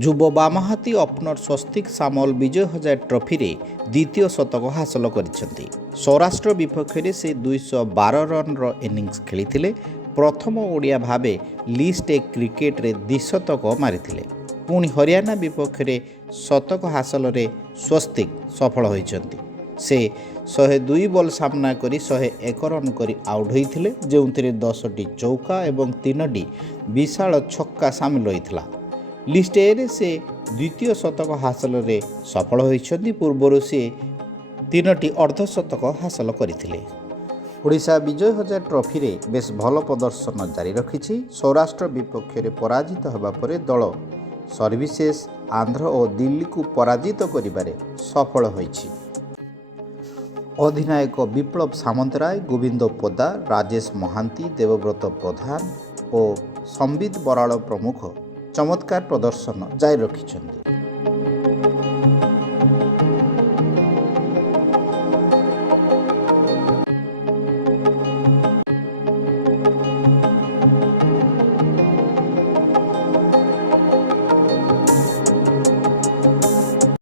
ଯୁବ ବାମହାତୀ ଓପନର ସ୍ୱସ୍ତିକ ସାମଲ ବିଜୟ ହଜାର ଟ୍ରଫିରେ ଦ୍ୱିତୀୟ ଶତକ ହାସଲ କରିଛନ୍ତି। ସୌରାଷ୍ଟ୍ର ବିପକ୍ଷରେ ସେ 212 ରନ୍ର ଇନିଂସ ଖେଳିଥିଲେ। ପ୍ରଥମ ଓଡ଼ିଆ ଭାବେ ଲିଷ୍ଟ ଏ କ୍ରିକେଟରେ ଦ୍ୱିଶତକ ମାରିଥିଲେ। ପୁଣି ହରିୟାଣା ବିପକ୍ଷରେ ଶତକ ହାସଲରେ ସ୍ୱସ୍ତିକ ସଫଳ ହୋଇଛନ୍ତି। ସେ 102 ବଲ୍ ସାମ୍ନା କରି 101 ରନ୍ କରି ଆଉଟ୍ ହୋଇଥିଲେ, ଯେଉଁଥିରେ 10ଟି ଚୌକା ଏବଂ 3ଟି ବିଶାଳ ଛକା ସାମିଲ ହୋଇଥିଲା। ଲିଷ୍ଟ ଏରେ ସେ ଦ୍ୱିତୀୟ ଶତକ ହାସଲରେ ସଫଳ ହୋଇଛନ୍ତି। ପୂର୍ବରୁ ସେ 3ଟି ଅର୍ଦ୍ଧଶତକ ହାସଲ କରିଥିଲେ। ଓଡ଼ିଶା ବିଜୟ ହଜାର ଟ୍ରଫିରେ ବେଶ୍ ଭଲ ପ୍ରଦର୍ଶନ ଜାରି ରଖିଛି। ସୌରାଷ୍ଟ୍ର ବିପକ୍ଷରେ ପରାଜିତ ହେବା ପରେ ଦଳ ସର୍ଭିସେସ୍, ଆନ୍ଧ୍ର ଓ ଦିଲ୍ଲୀକୁ ପରାଜିତ କରିବାରେ ସଫଳ ହୋଇଛି। ଅଧିନାୟକ ବିପ୍ଳବ ସାମନ୍ତରାୟ, ଗୋବିନ୍ଦ ପୋଦାର, ରାଜେଶ ମହାନ୍ତି, ଦେବବ୍ରତ ପ୍ରଧାନ ଓ ସମ୍ବିତ ବରାଳ ପ୍ରମୁଖ ଚମତ୍କାର ପ୍ରଦର୍ଶନ ଜାରି ରଖିଛନ୍ତି।